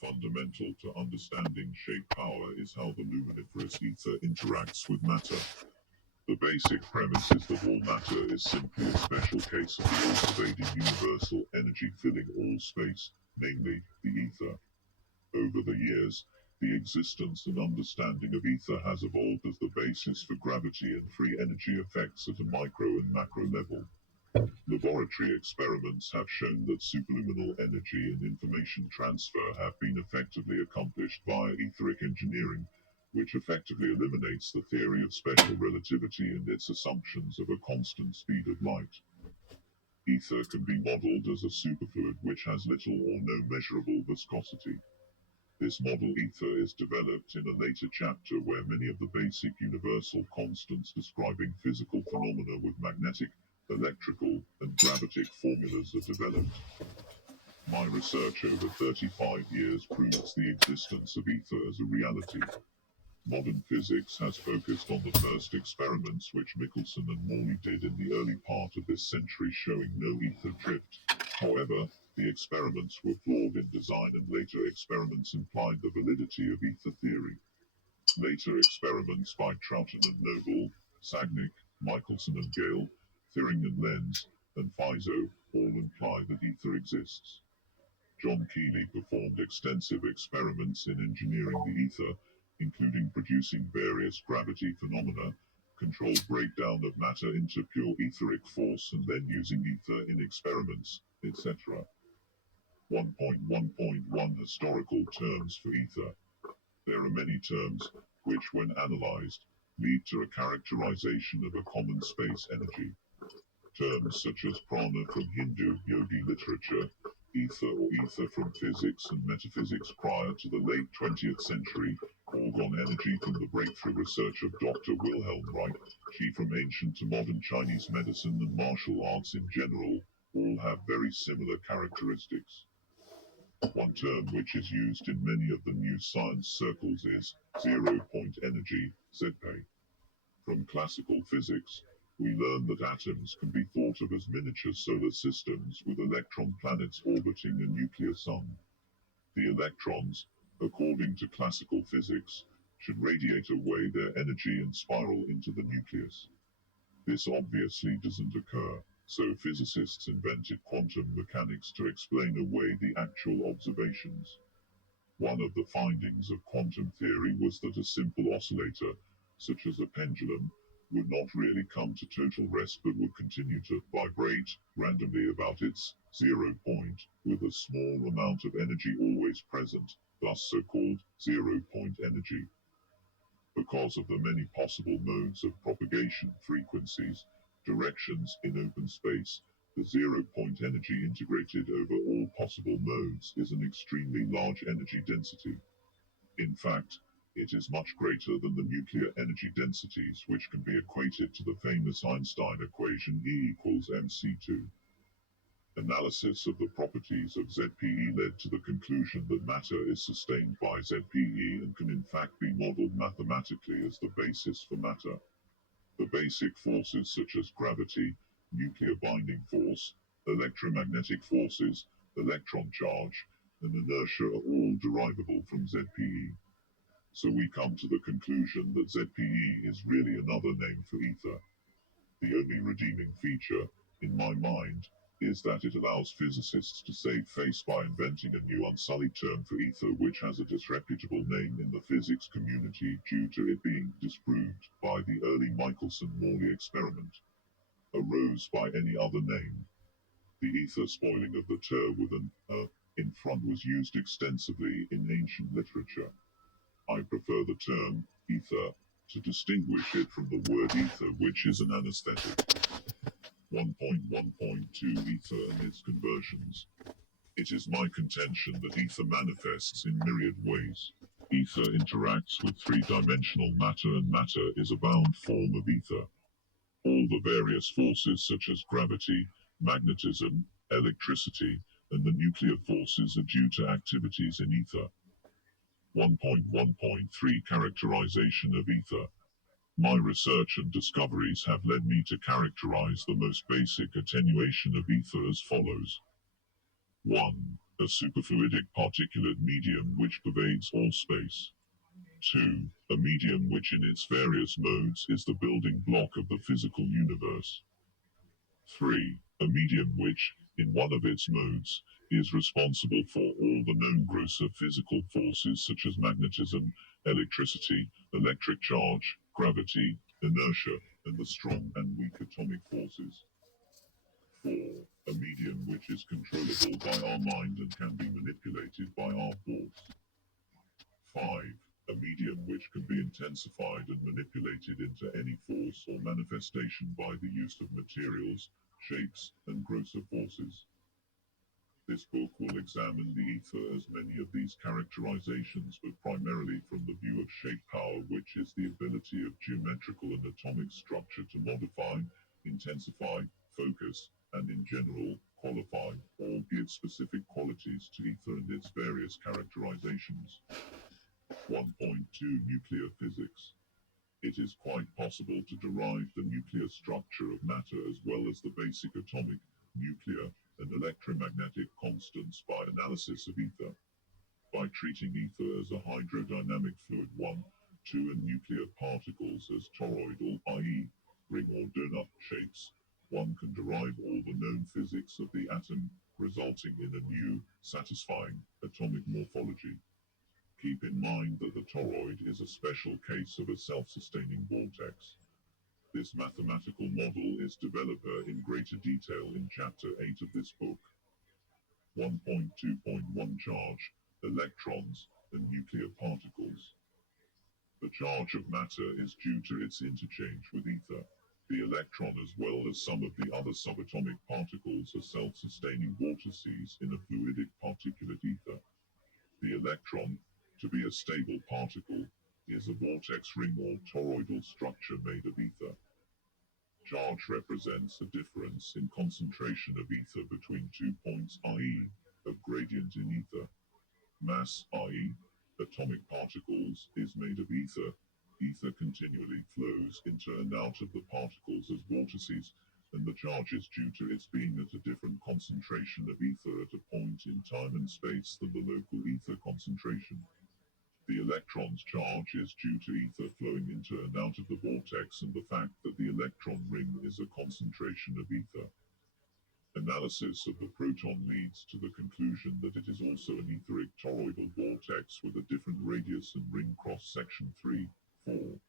Fundamental to understanding shape power is how the luminiferous ether interacts with matter. The basic premise is that all matter is simply a special case of the all-pervading universal energy filling all space, namely, the ether. Over the years, the existence and understanding of ether has evolved as the basis for gravity and free energy effects at a micro and macro level. Laboratory experiments have shown that superluminal energy and information transfer have been effectively accomplished via etheric engineering, which effectively eliminates the theory of special relativity and its assumptions of a constant speed of light. Ether can be modeled as a superfluid which has little or no measurable viscosity. This model ether is developed in a later chapter where many of the basic universal constants describing physical phenomena with magnetic, electrical, and gravitic formulas are developed. My research over 35 years proves the existence of ether as a reality. Modern physics has focused on the first experiments which Michelson and Morley did in the early part of this century showing no ether drift. However, the experiments were flawed in design and later experiments implied the validity of ether theory. Later experiments by Troughton and Noble, Sagnick, Michelson and Gale, Thiering and Lenz, and Fizeau all imply that ether exists. John Keeley performed extensive experiments in engineering the ether, including producing various gravity phenomena, controlled breakdown of matter into pure etheric force and then using ether in experiments, etc. 1.1.1 Historical terms for ether. There are many terms, which when analyzed, lead to a characterization of a common space energy. Terms such as prana from Hindu yogi literature, ether or ether from physics and metaphysics prior to the late 20th century, orgone energy from the breakthrough research of Dr. Wilhelm Reich, qi from ancient to modern Chinese medicine and martial arts in general, all have very similar characteristics. One term which is used in many of the new science circles is zero-point energy, ZP. From classical physics, we learn that atoms can be thought of as miniature solar systems with electron planets orbiting a nuclear sun. The electrons, according to classical physics, should radiate away their energy and spiral into the nucleus. This obviously doesn't occur, so physicists invented quantum mechanics to explain away the actual observations. One of the findings of quantum theory was that a simple oscillator, such as a pendulum, would not really come to total rest but would continue to vibrate randomly about its zero point, with a small amount of energy always present, thus so-called zero-point energy. Because of the many possible modes of propagation, frequencies, directions in open space, the zero-point energy integrated over all possible modes is an extremely large energy density. In fact, it is much greater than the nuclear energy densities which can be equated to the famous Einstein equation E equals mc2. Analysis of the properties of ZPE led to the conclusion that matter is sustained by ZPE and can in fact be modeled mathematically as the basis for matter. The basic forces such as gravity, nuclear binding force, electromagnetic forces, electron charge, and inertia are all derivable from ZPE. So we come to the conclusion that ZPE is really another name for ether. The only redeeming feature, in my mind, is that it allows physicists to save face by inventing a new unsullied term for ether which has a disreputable name in the physics community due to it being disproved by the early Michelson-Morley experiment. A rose by any other name. The ether spoiling of the ter with an in front was used extensively in ancient literature. I prefer the term ether to distinguish it from the word ether, which is an anesthetic. 1.1.2 Ether and its conversions. It is my contention that ether manifests in myriad ways. Ether interacts with three-dimensional matter and matter is a bound form of ether. All the various forces such as gravity, magnetism, electricity, and the nuclear forces are due to activities in ether. 1.1.3 Characterization of ether. My research and discoveries have led me to characterize the most basic attenuation of ether as follows. 1. A superfluidic particulate medium which pervades all space. 2. A medium which in its various modes is the building block of the physical universe. 3. A medium which, in one of its modes, is responsible for all the known grosser physical forces such as magnetism, electricity, electric charge, gravity, inertia, and the strong and weak atomic forces. 4. A medium which is controllable by our mind and can be manipulated by our thoughts. 5. A medium which can be intensified and manipulated into any force or manifestation by the use of materials, shapes, and grosser forces. This book will examine the ether as many of these characterizations, but primarily from the view of shape power, which is the ability of geometrical and atomic structure to modify, intensify, focus, and in general, qualify, or give specific qualities to ether and its various characterizations. 1.2 Nuclear physics. It is quite possible to derive the nuclear structure of matter as well as the basic atomic, nuclear, and electromagnetic constants by analysis of ether. By treating ether as a hydrodynamic fluid 1, 2 and nuclear particles as toroidal, i.e., ring or donut shapes, one can derive all the known physics of the atom, resulting in a new, satisfying, atomic morphology. Keep in mind that the toroid is a special case of a self-sustaining vortex. This mathematical model is developed in greater detail in Chapter 8 of this book. 1.2.1 Charge, electrons, and nuclear particles. The charge of matter is due to its interchange with ether. The electron, as well as some of the other subatomic particles, are self-sustaining vortices in a fluidic particulate ether. The electron, to be a stable particle, is a vortex ring or toroidal structure made of ether. Charge represents a difference in concentration of ether between 2 points, i.e., a gradient in ether. Mass, i.e., atomic particles, is made of ether. Ether continually flows into and out of the particles as vortices, and the charge is due to its being at a different concentration of ether at a point in time and space than the local ether concentration. The electron's charge is due to ether flowing into and out of the vortex and the fact that the electron ring is a concentration of ether. Analysis of the proton leads to the conclusion that it is also an etheric toroidal vortex with a different radius and ring cross-section 3, 4.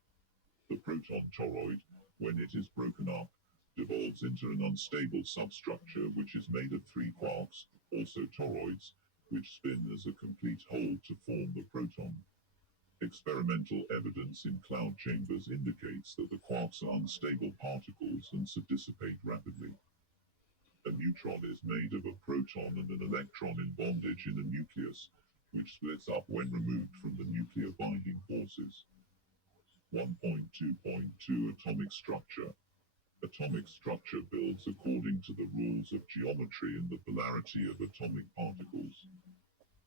The proton toroid, when it is broken up, devolves into an unstable substructure which is made of 3 quarks, also toroids, which spin as a complete whole to form the proton. Experimental evidence in cloud chambers indicates that the quarks are unstable particles and so dissipate rapidly. A neutron is made of a proton and an electron in bondage in a nucleus, which splits up when removed from the nuclear binding forces. 1.2.2 Atomic structure. Atomic structure builds according to the rules of geometry and the polarity of atomic particles.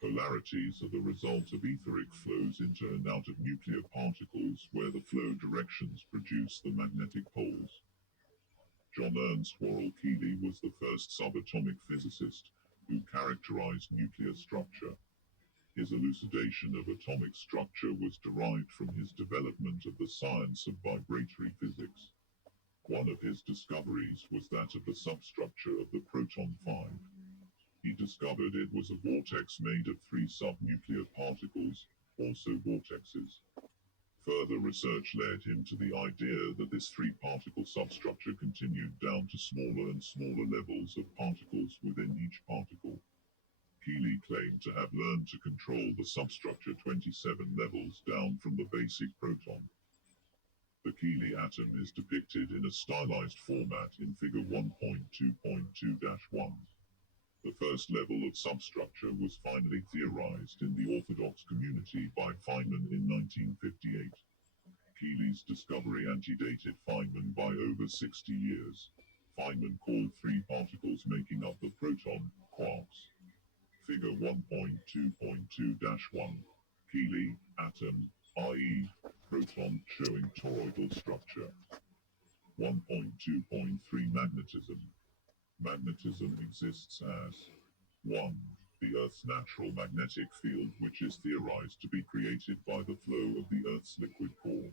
Polarities are the result of etheric flows into and out of nuclear particles where the flow directions produce the magnetic poles. John Ernst Worrell Keely was the first subatomic physicist who characterized nuclear structure. His elucidation of atomic structure was derived from his development of the science of vibratory physics. One of his discoveries was that of the substructure of the proton 5. He discovered it was a vortex made of 3 subnuclear particles, also vortexes. Further research led him to the idea that this 3-particle substructure continued down to smaller and smaller levels of particles within each particle. Keely claimed to have learned to control the substructure 27 levels down from the basic proton. The Keely atom is depicted in a stylized format in Figure 1.2.2-1. The first level of substructure was finally theorized in the orthodox community by Feynman in 1958. Keely's discovery antedated Feynman by over 60 years. Feynman called 3 particles making up the proton quarks. Figure 1.2.2-1. Keely atom, i.e., proton showing toroidal structure. 1.2.3 Magnetism. Magnetism exists as 1. the Earth's natural magnetic field, which is theorized to be created by the flow of the Earth's liquid core.